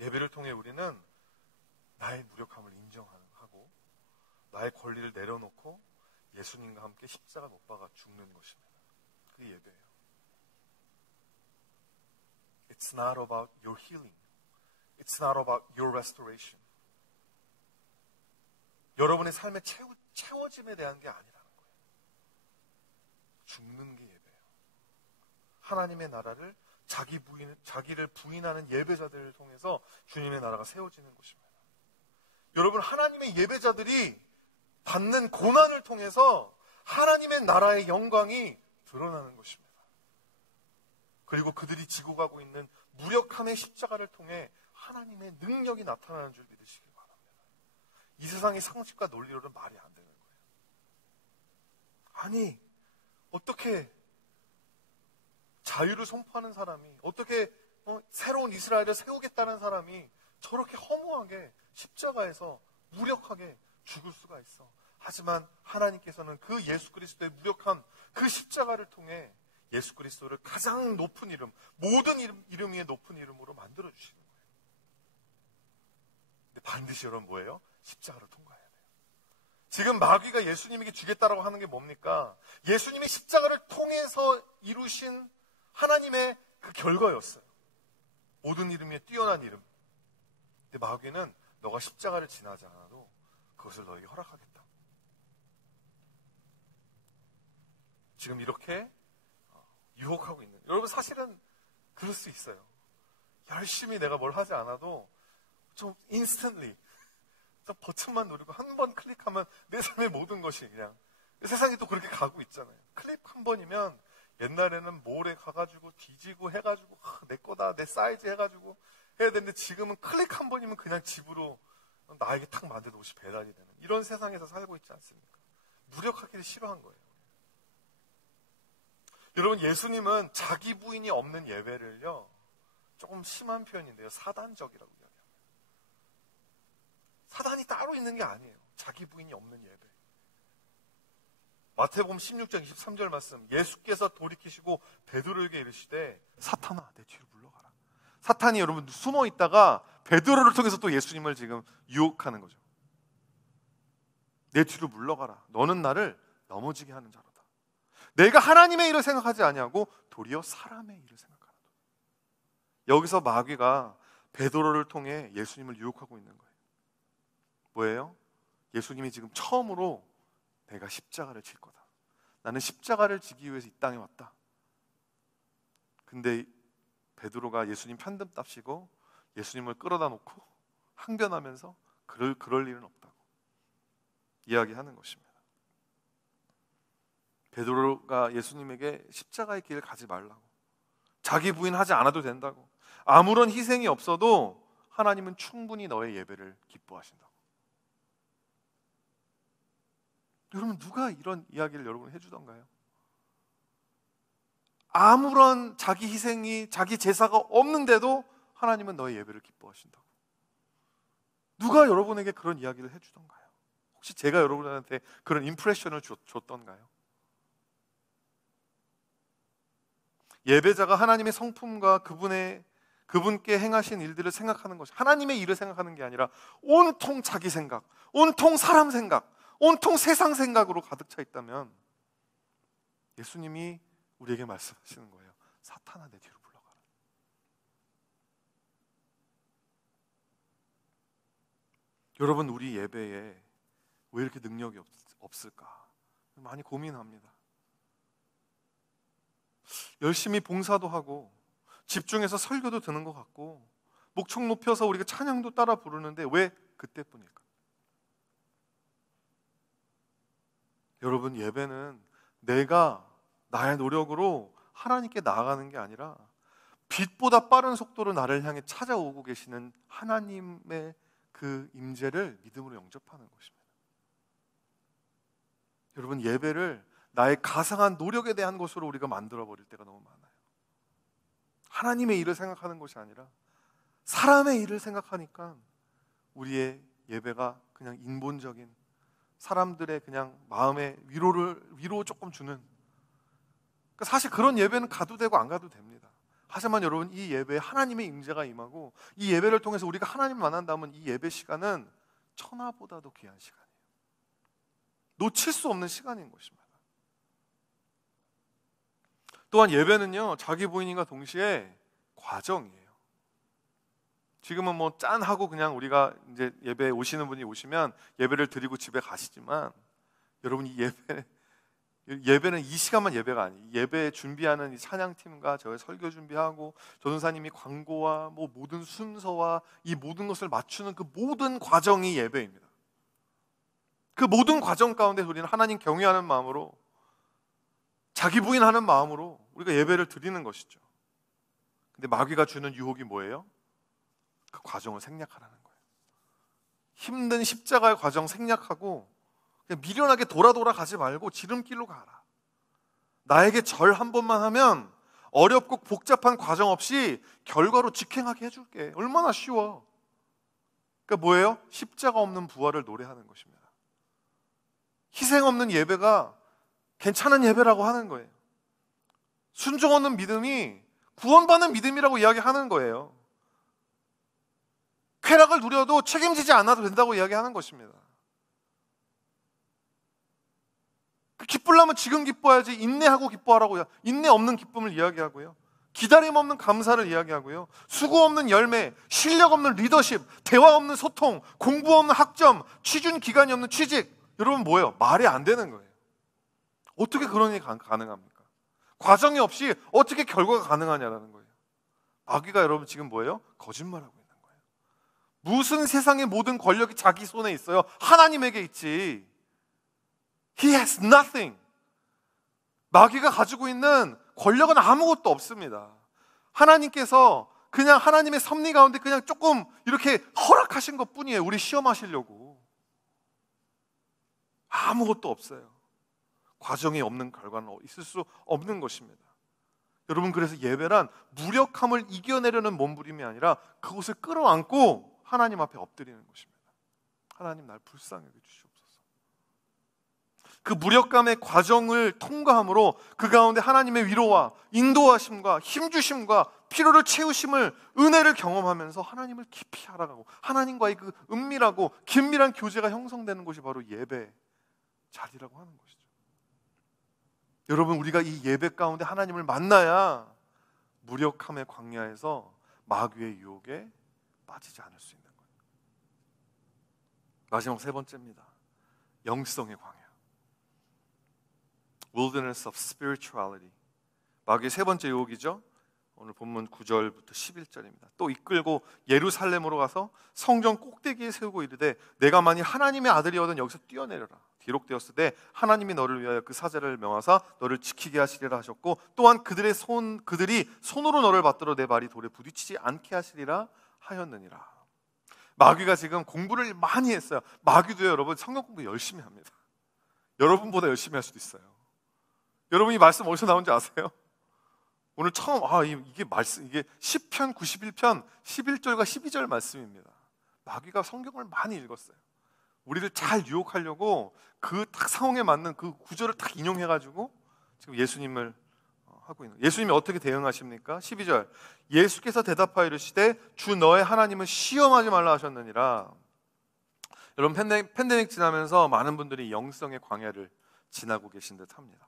예배를 통해 우리는 나의 무력함을 인정하고 나의 권리를 내려놓고 예수님과 함께 십자가 못 박아 죽는 것입니다. 그게 예배예요. It's not about your healing. It's not about your restoration. 여러분의 삶의 채워짐에 대한 게 아니라는 거예요. 죽는 게 예배예요. 하나님의 나라를 자기를 부인하는 예배자들을 통해서 주님의 나라가 세워지는 것입니다. 여러분, 하나님의 예배자들이 받는 고난을 통해서 하나님의 나라의 영광이 드러나는 것입니다. 그리고 그들이 지고 가고 있는 무력함의 십자가를 통해 하나님의 능력이 나타나는 줄 믿으시기 바랍니다. 이 세상의 상식과 논리로는 말이 안 되는 거예요. 아니, 어떻게 자유를 선포하는 사람이, 어떻게 새로운 이스라엘을 세우겠다는 사람이 저렇게 허무하게 십자가에서 무력하게 죽을 수가 있어. 하지만 하나님께서는 그 예수 그리스도의 무력한 그 십자가를 통해 예수 그리스도를 가장 높은 이름, 모든 이름 위에 높은 이름으로 만들어주시는 거예요. 근데 반드시 여러분 뭐예요? 십자가를 통과해야 돼요. 지금 마귀가 예수님에게 주겠다라고 하는 게 뭡니까? 예수님이 십자가를 통해서 이루신 하나님의 그 결과였어요. 모든 이름 위에 뛰어난 이름. 근데 마귀는 너가 십자가를 지나지 않아도 그것을 너에게 허락하겠다. 지금 이렇게 유혹하고 있는. 여러분, 사실은 그럴 수 있어요. 열심히 내가 뭘 하지 않아도 좀 instantly 버튼만 누르고 한 번 클릭하면 내 삶의 모든 것이 그냥 세상이 또 그렇게 가고 있잖아요. 클릭 한 번이면 옛날에는 몰에 가가지고 뒤지고 해가지고 내 거다 내 사이즈 해가지고 해야 되는데 지금은 클릭 한 번이면 그냥 집으로 나에게 탁 만든 옷이 배달이 되는 이런 세상에서 살고 있지 않습니까? 무력하기를 싫어한 거예요. 여러분, 예수님은 자기 부인이 없는 예배를요, 조금 심한 표현인데요, 사단적이라고 이야기합니다. 사단이 따로 있는 게 아니에요. 자기 부인이 없는 예배. 마태복음 16장 23절 말씀, 예수께서 돌이키시고 베드로에게 이르시되 사탄아 내 뒤로 물러가라. 사탄이 여러분 숨어 있다가 베드로를 통해서 또 예수님을 지금 유혹하는 거죠. 내 뒤로 물러가라. 너는 나를 넘어지게 하는 자로다. 내가 하나님의 일을 생각하지 아니하고 도리어 사람의 일을 생각하라. 여기서 마귀가 베드로를 통해 예수님을 유혹하고 있는 거예요. 뭐예요? 예수님이 지금 처음으로 내가 십자가를 질 거다. 나는 십자가를 지기 위해서 이 땅에 왔다. 근데 베드로가 예수님 편듭답시고 예수님을 끌어다 놓고 항변하면서 그럴 일은 없다고 이야기하는 것입니다. 베드로가 예수님에게 십자가의 길을 가지 말라고 자기 부인하지 않아도 된다고. 아무런 희생이 없어도 하나님은 충분히 너의 예배를 기뻐하신다고. 여러분, 누가 이런 이야기를 여러분 해주던가요? 아무런 자기 희생이, 자기 제사가 없는데도 하나님은 너의 예배를 기뻐하신다고. 누가 여러분에게 그런 이야기를 해주던가요? 혹시 제가 여러분한테 그런 임프레션을 줬던가요? 예배자가 하나님의 성품과 그분께 행하신 일들을 생각하는 것이, 하나님의 일을 생각하는 게 아니라 온통 자기 생각, 온통 사람 생각, 온통 세상 생각으로 가득 차 있다면 예수님이 우리에게 말씀하시는 거예요. 사탄아, 내 뒤로 물러가라. 여러분, 우리 예배에 왜 이렇게 능력이 없을까? 많이 고민합니다. 열심히 봉사도 하고 집중해서 설교도 듣는 것 같고 목청 높여서 우리가 찬양도 따라 부르는데 왜 그때뿐일까? 여러분, 예배는 내가 나의 노력으로 하나님께 나아가는 게 아니라 빛보다 빠른 속도로 나를 향해 찾아오고 계시는 하나님의 그 임재를 믿음으로 영접하는 것입니다. 여러분, 예배를 나의 가상한 노력에 대한 것으로 우리가 만들어버릴 때가 너무 많아요. 하나님의 일을 생각하는 것이 아니라 사람의 일을 생각하니까 우리의 예배가 그냥 인본적인, 사람들의 그냥 마음의 위로 조금 주는, 사실 그런 예배는 가도 되고 안 가도 됩니다. 하지만 여러분, 이 예배에 하나님의 임재가 임하고 이 예배를 통해서 우리가 하나님을 만난다면 이 예배 시간은 천하보다도 귀한 시간이에요. 놓칠 수 없는 시간인 것입니다. 또한 예배는요, 자기 부인과 동시에 과정이에요. 지금은 뭐 짠 하고 그냥 우리가 이제 예배에 오시는 분이 오시면 예배를 드리고 집에 가시지만, 여러분, 이 예배는 이 시간만 예배가 아니에요. 예배 준비하는 이 찬양팀과 저의 설교 준비하고 전도사님이 광고와 뭐 모든 순서와 이 모든 것을 맞추는 그 모든 과정이 예배입니다. 그 모든 과정 가운데 우리는 하나님 경외하는 마음으로, 자기 부인하는 마음으로 우리가 예배를 드리는 것이죠. 근데 마귀가 주는 유혹이 뭐예요? 그 과정을 생략하라는 거예요. 힘든 십자가의 과정 생략하고 그냥 미련하게 돌아 가지 말고 지름길로 가라. 나에게 절 한 번만 하면 어렵고 복잡한 과정 없이 결과로 직행하게 해줄게. 얼마나 쉬워. 그러니까 뭐예요? 십자가 없는 부활을 노래하는 것입니다. 희생 없는 예배가 괜찮은 예배라고 하는 거예요. 순종 없는 믿음이 구원받는 믿음이라고 이야기하는 거예요. 쾌락을 누려도 책임지지 않아도 된다고 이야기하는 것입니다. 기쁘려면 지금 기뻐야지. 인내하고 기뻐하라고요. 인내 없는 기쁨을 이야기하고요. 기다림 없는 감사를 이야기하고요. 수고 없는 열매, 실력 없는 리더십, 대화 없는 소통, 공부 없는 학점, 취준 기간이 없는 취직. 여러분, 뭐예요? 말이 안 되는 거예요. 어떻게 그런 일이 가능합니까? 과정이 없이 어떻게 결과가 가능하냐라는 거예요. 마귀가 여러분 지금 뭐예요? 거짓말하고 있는 거예요. 무슨 세상의 모든 권력이 자기 손에 있어요? 하나님에게 있지. He has nothing. 마귀가 가지고 있는 권력은 아무것도 없습니다. 하나님께서 그냥 하나님의 섭리 가운데 그냥 조금 이렇게 허락하신 것 뿐이에요. 우리 시험하시려고. 아무것도 없어요. 과정이 없는 결과는 있을 수 없는 것입니다. 여러분, 그래서 예배란 무력함을 이겨내려는 몸부림이 아니라 그것을 끌어안고 하나님 앞에 엎드리는 것입니다. 하나님, 날 불쌍하게 주시옵소서. 그 무력감의 과정을 통과함으로 그 가운데 하나님의 위로와 인도하심과 힘주심과 피로를 채우심을, 은혜를 경험하면서 하나님을 깊이 알아가고 하나님과의 그 은밀하고 긴밀한 교제가 형성되는 것이 바로 예배 자리라고 하는 것이죠. 여러분, 우리가 이 예배 가운데 하나님을 만나야 무력함의 광야에서 마귀의 유혹에 빠지지 않을 수 있는 거예요. 마지막 세 번째입니다. 영성의 광야. Wilderness of spirituality. 마귀의 세 번째 유혹이죠. 오늘 본문 9절부터 11절입니다. 또 이끌고 예루살렘으로 가서 성전 꼭대기에 세우고 이르되 내가 만일 하나님의 아들이거든 여기서 뛰어내려라. 기록되었을 때 하나님이 너를 위하여 그 사자를 명하사 너를 지키게 하시리라 하셨고 또한 그들이 손으로 너를 받들어 내 발이 돌에 부딪히지 않게 하시리라 하였느니라. 마귀가 지금 공부를 많이 했어요. 마귀도 여러분 성경 공부 열심히 합니다. 여러분보다 열심히 할 수도 있어요. 여러분 이 말씀 어디서 나온지 아세요? 오늘 처음 이게 시편 91편 11절과 12절 말씀입니다. 마귀가 성경을 많이 읽었어요. 우리를 잘 유혹하려고 그 딱 상황에 맞는 그 구절을 딱 인용해가지고 지금 예수님을 하고 있는. 예수님이 어떻게 대응하십니까? 12절 예수께서 대답하여 이르시되 주 너의 하나님은 시험하지 말라 하셨느니라. 여러분 팬데믹 지나면서 많은 분들이 영성의 광야를 지나고 계신 듯합니다.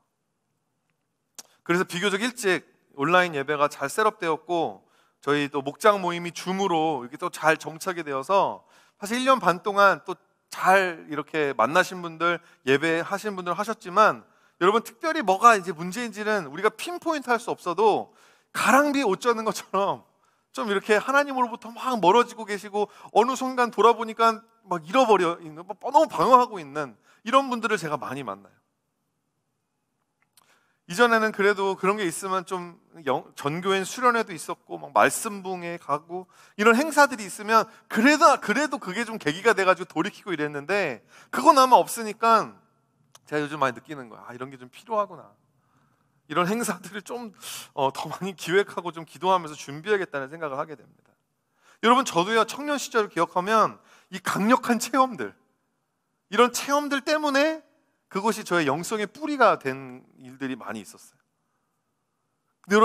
그래서 비교적 일찍 온라인 예배가 잘 셋업되었고 저희 또 목장 모임이 줌으로 이렇게 또 잘 정착이 되어서 사실 1년 반 동안 또 잘 이렇게 만나신 분들 예배하신 분들 하셨지만 여러분 특별히 뭐가 이제 문제인지는 우리가 핀포인트 할 수 없어도 가랑비에 옷 젖는 것처럼 좀 이렇게 하나님으로부터 막 멀어지고 계시고 어느 순간 돌아보니까 막 잃어버려 있는, 너무 방황하고 있는 이런 분들을 제가 많이 만나요. 이전에는 그래도 그런 게 있으면 좀 전교인 수련회도 있었고 막 말씀붕에 가고 이런 행사들이 있으면 그래도 그게 좀 계기가 돼가지고 돌이키고 이랬는데 그거 아마 없으니까 제가 요즘 많이 느끼는 거야. 이런 게 좀 필요하구나. 이런 행사들을 좀 더 많이 기획하고 좀 기도하면서 준비해야겠다는 생각을 하게 됩니다. 여러분 저도요 청년 시절을 기억하면 이 강력한 체험들 이런 체험들 때문에 그것이 저의 영성의 뿌리가 된 일들이 많이 있었어요. 근데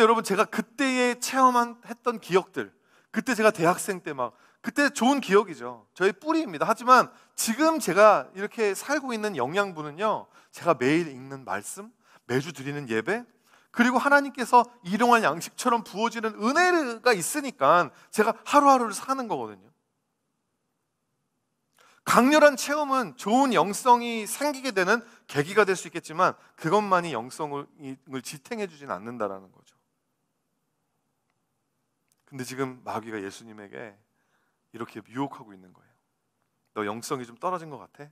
여러분 제가 그때에 했던 기억들, 그때 제가 대학생 때 그때 좋은 기억이죠. 저의 뿌리입니다. 하지만 지금 제가 이렇게 살고 있는 영양분은요, 제가 매일 읽는 말씀, 매주 드리는 예배, 그리고 하나님께서 일용할 양식처럼 부어지는 은혜가 있으니까 제가 하루하루를 사는 거거든요. 강렬한 체험은 좋은 영성이 생기게 되는 계기가 될 수 있겠지만 그것만이 영성을 지탱해 주진 않는다라는 거죠. 근데 지금 마귀가 예수님에게 이렇게 유혹하고 있는 거예요. 너 영성이 좀 떨어진 것 같아?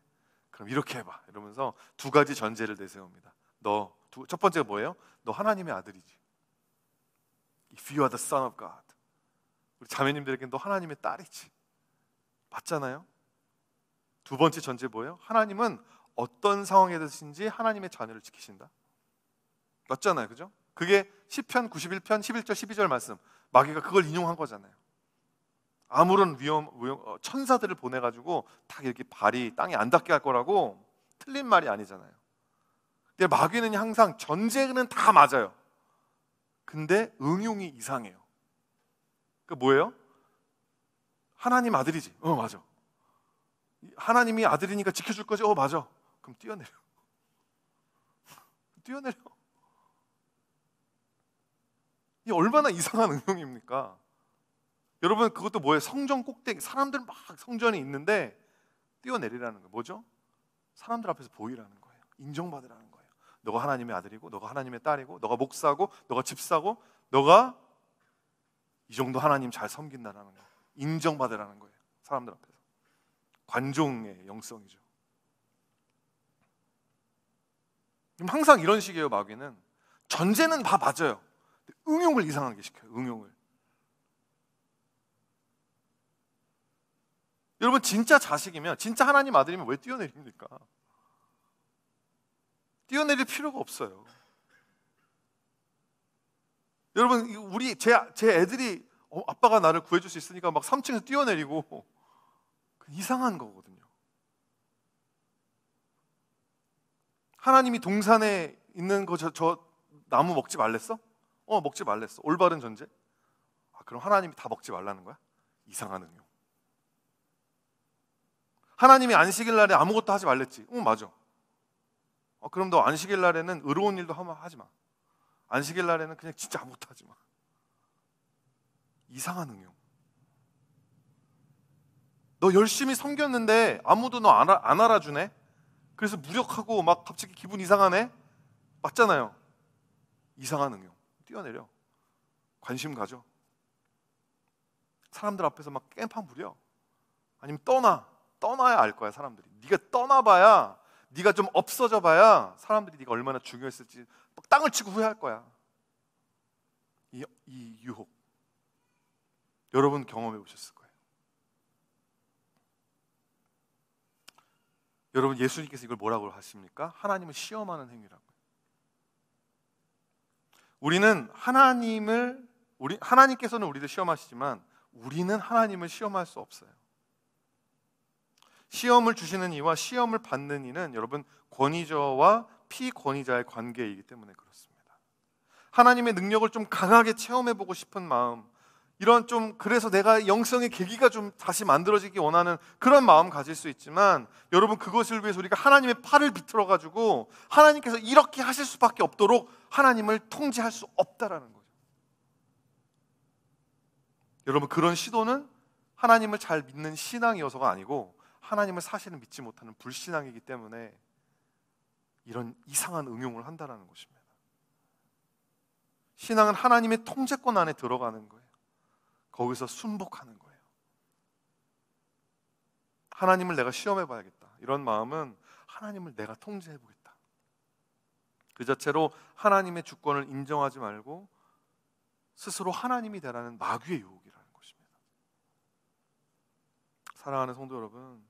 그럼 이렇게 해봐. 이러면서 두 가지 전제를 내세웁니다. 첫 번째가 뭐예요? 너 하나님의 아들이지. If you are the son of God. 우리 자매님들에게 너 하나님의 딸이지. 맞잖아요? 두 번째 전제 뭐예요? 하나님은 어떤 상황에든지 하나님의 자녀를 지키신다. 맞잖아요, 그죠? 그게 시편 91편 11절 12절 말씀. 마귀가 그걸 인용한 거잖아요. 아무런 천사들을 보내가지고 딱 이렇게 발이 땅에 안 닿게 할 거라고 틀린 말이 아니잖아요. 근데 마귀는 항상 전제는 다 맞아요. 근데 응용이 이상해요. 그 뭐예요? 하나님 아들이지. 맞아. 하나님이 아들이니까 지켜줄 거지. 맞아. 그럼 뛰어내려. 이 얼마나 이상한 응용입니까? 여러분 그것도 뭐예요? 성전 꼭대기 사람들 막 성전이 있는데 뛰어내리라는 거예요. 뭐죠? 사람들 앞에서 보이라는 거예요. 인정받으라는 거예요. 너가 하나님의 아들이고 너가 하나님의 딸이고 너가 목사고 너가 집사고 너가 이 정도 하나님 잘 섬긴다라는 거예요. 인정받으라는 거예요. 사람들 앞에서. 관종의 영성이죠. 항상 이런 식이에요. 마귀는 전제는 다 맞아요. 응용을 이상하게 시켜요. 응용을. 여러분 진짜 자식이면 진짜 하나님 아들이면 왜 뛰어내립니까? 뛰어내릴 필요가 없어요. 여러분 제 애들이 아빠가 나를 구해줄 수 있으니까 막 3층에서 뛰어내리고 이상한 거거든요. 하나님이 동산에 있는 거 저 나무 먹지 말랬어? 먹지 말랬어. 올바른 전제? 그럼 하나님이 다 먹지 말라는 거야? 이상한 응용. 하나님이 안식일 날에 아무것도 하지 말랬지? 맞아. 그럼 너 안식일 날에는 의로운 일도 하지 마. 안식일 날에는 그냥 진짜 아무것도 하지 마. 이상한 응용. 너 열심히 섬겼는데 아무도 너 안 알아주네? 그래서 무력하고 막 갑자기 기분 이상하네? 맞잖아요. 이상한 응용. 뛰어내려. 관심 가져. 사람들 앞에서 막 깽판 부려. 아니면 떠나야 알 거야. 사람들이 네가 떠나봐야, 네가 좀 없어져 봐야 사람들이 네가 얼마나 중요했을지 막 땅을 치고 후회할 거야. 이 유혹 여러분 경험해 보셨을 거예요. 여러분, 예수님께서 이걸 뭐라고 하십니까? 하나님을 시험하는 행위라고요. 하나님께서는 우리를 시험하시지만 우리는 하나님을 시험할 수 없어요. 시험을 주시는 이와 시험을 받는 이는 여러분 권위자와 피권위자의 관계이기 때문에 그렇습니다. 하나님의 능력을 좀 강하게 체험해보고 싶은 마음, 이런 좀 그래서 내가 영성의 계기가 좀 다시 만들어지기 원하는 그런 마음 가질 수 있지만, 여러분 그것을 위해서 우리가 하나님의 팔을 비틀어 가지고 하나님께서 이렇게 하실 수밖에 없도록 하나님을 통제할 수 없다라는 거죠. 여러분, 그런 시도는 하나님을 잘 믿는 신앙이어서가 아니고 하나님을 사실은 믿지 못하는 불신앙이기 때문에 이런 이상한 응용을 한다는 것입니다. 신앙은 하나님의 통제권 안에 들어가는 거예요. 거기서 순복하는 거예요. 하나님을 내가 시험해 봐야겠다, 이런 마음은 하나님을 내가 통제해 보겠다, 그 자체로 하나님의 주권을 인정하지 말고 스스로 하나님이 되라는 마귀의 유혹이라는 것입니다. 사랑하는 성도 여러분,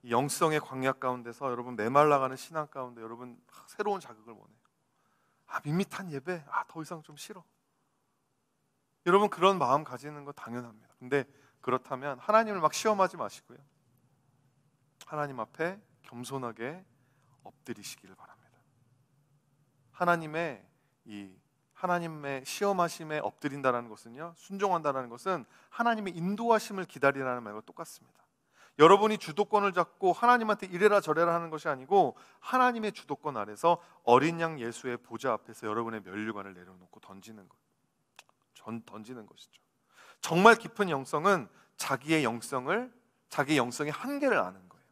이 영성의 광야 가운데서 여러분 메말라가는 신앙 가운데 여러분 새로운 자극을 원해요. 밋밋한 예배, 더 이상 좀 싫어. 여러분 그런 마음 가지는 거 당연합니다. 근데 그렇다면 하나님을 막 시험하지 마시고요, 하나님 앞에 겸손하게 엎드리시기를 바랍니다. 하나님의 시험하심에 엎드린다는 것은요, 순종한다는 것은 하나님의 인도하심을 기다리라는 말과 똑같습니다. 여러분이 주도권을 잡고 하나님한테 이래라 저래라 하는 것이 아니고 하나님의 주도권 아래서 어린 양 예수의 보좌 앞에서 여러분의 면류관을 내려놓고 던지는 것이죠. 정말 깊은 영성은 자기의 영성의 한계를 아는 거예요.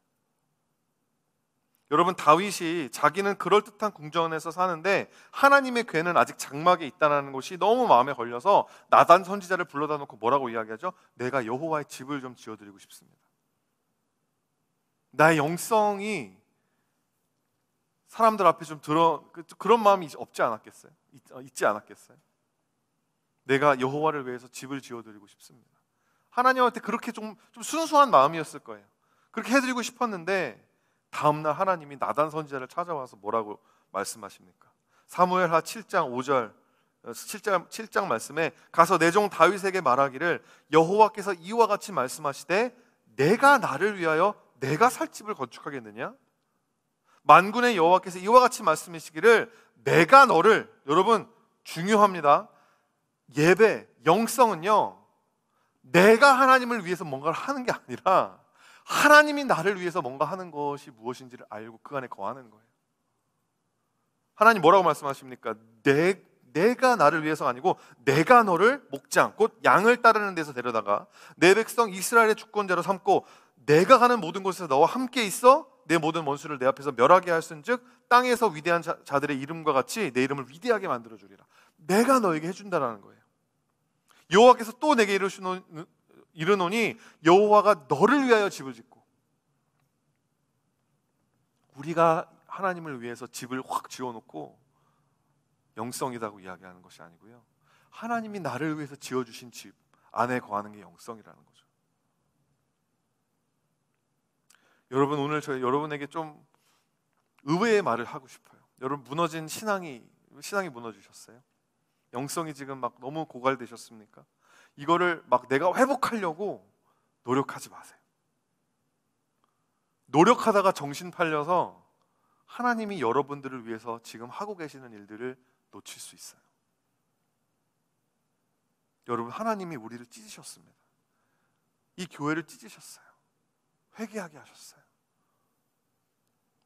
여러분, 다윗이 자기는 그럴듯한 궁전에서 사는데 하나님의 궤는 아직 장막에 있다는 것이 너무 마음에 걸려서 나단 선지자를 불러다 놓고 뭐라고 이야기하죠? 내가 여호와의 집을 좀 지어드리고 싶습니다. 나의 영성이 사람들 앞에 좀 그런 마음이 있지 않았겠어요? 내가 여호와를 위해서 집을 지어드리고 싶습니다. 하나님한테 그렇게 좀 순수한 마음이었을 거예요. 그렇게 해드리고 싶었는데 다음날 하나님이 나단 선지자를 찾아와서 뭐라고 말씀하십니까? 사무엘하 7장 7장 말씀에 가서 내 종 다윗에게 말하기를 여호와께서 이와 같이 말씀하시되 내가 나를 위하여 내가 살 집을 건축하겠느냐? 만군의 여호와께서 이와 같이 말씀하시기를 내가 너를, 여러분 중요합니다. 예배, 영성은요, 내가 하나님을 위해서 뭔가를 하는 게 아니라 하나님이 나를 위해서 뭔가 하는 것이 무엇인지를 알고 그 안에 거하는 거예요. 하나님 뭐라고 말씀하십니까? 내가 나를 위해서가 아니고 내가 너를 목장, 곧 양을 따르는 데서 데려다가 내 백성 이스라엘의 주권자로 삼고 내가 가는 모든 곳에서 너와 함께 있어 내 모든 원수를 내 앞에서 멸하게 할순즉 땅에서 위대한 자들의 이름과 같이 내 이름을 위대하게 만들어주리라. 내가 너에게 해준다라는 거예요. 여호와께서 또 내게 이르노니 여호와가 너를 위하여 집을 짓고, 우리가 하나님을 위해서 집을 확 지어놓고 영성이라고 이야기하는 것이 아니고요, 하나님이 나를 위해서 지어주신 집 안에 거하는 게 영성이라는 거죠. 여러분, 오늘 저희 여러분에게 좀 의외의 말을 하고 싶어요. 여러분, 무너진 신앙이 무너지셨어요? 영성이 지금 막 너무 고갈되셨습니까? 이거를 막 내가 회복하려고 노력하지 마세요. 노력하다가 정신 팔려서 하나님이 여러분들을 위해서 지금 하고 계시는 일들을 놓칠 수 있어요. 여러분, 하나님이 우리를 찢으셨습니다. 이 교회를 찢으셨어요. 회개하게 하셨어요.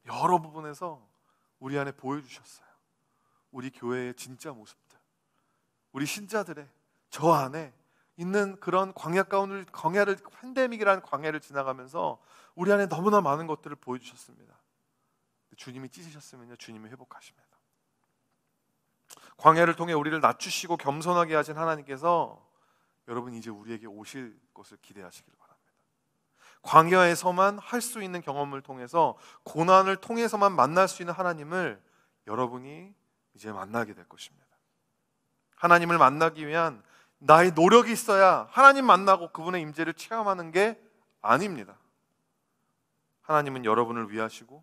여러 부분에서 우리 안에 보여주셨어요. 우리 교회의 진짜 모습들, 우리 신자들의 저 안에 있는 그런 광야를 팬데믹이라는 광야를 지나가면서 우리 안에 너무나 많은 것들을 보여주셨습니다. 주님이 찢으셨으면요, 주님이 회복하십니다. 광야를 통해 우리를 낮추시고 겸손하게 하신 하나님께서 여러분 이제 우리에게 오실 것을 기대하시길 바랍니다. 광야에서만 할 수 있는 경험을 통해서, 고난을 통해서만 만날 수 있는 하나님을 여러분이 이제 만나게 될 것입니다. 하나님을 만나기 위한 나의 노력이 있어야 하나님 만나고 그분의 임재를 체험하는 게 아닙니다. 하나님은 여러분을 위하시고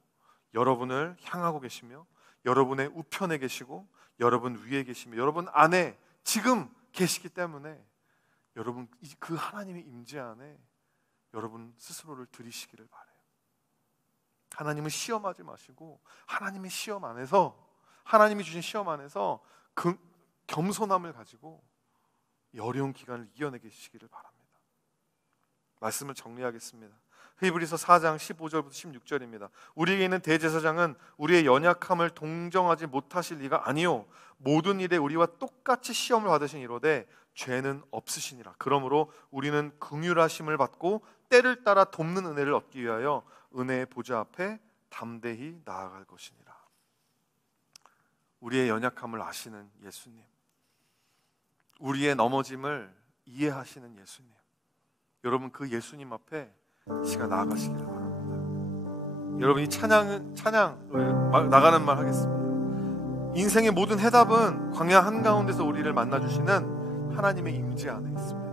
여러분을 향하고 계시며 여러분의 우편에 계시고 여러분 위에 계시며 여러분 안에 지금 계시기 때문에 여러분 그 하나님의 임재 안에 여러분 스스로를 들이시기를 바라요. 하나님을 시험하지 마시고 하나님의 시험 안에서, 하나님이 주신 시험 안에서 그 겸손함을 가지고 이 어려운 기간을 이겨내시기를 바랍니다. 말씀을 정리하겠습니다. 히브리서 4장 15절부터 16절입니다. 우리에게 있는 대제사장은 우리의 연약함을 동정하지 못하실 리가 아니요 모든 일에 우리와 똑같이 시험을 받으신 이로되 죄는 없으시니라. 그러므로 우리는 긍휼하심을 받고 때를 따라 돕는 은혜를 얻기 위하여 은혜의 보좌 앞에 담대히 나아갈 것이니라. 우리의 연약함을 아시는 예수님, 우리의 넘어짐을 이해하시는 예수님, 여러분 그 예수님 앞에 시간 나아가시기를 바랍니다. 여러분이 찬양 나가는 말 하겠습니다. 인생의 모든 해답은 광야 한가운데서 우리를 만나주시는 하나님의 임재 안에 있습니다.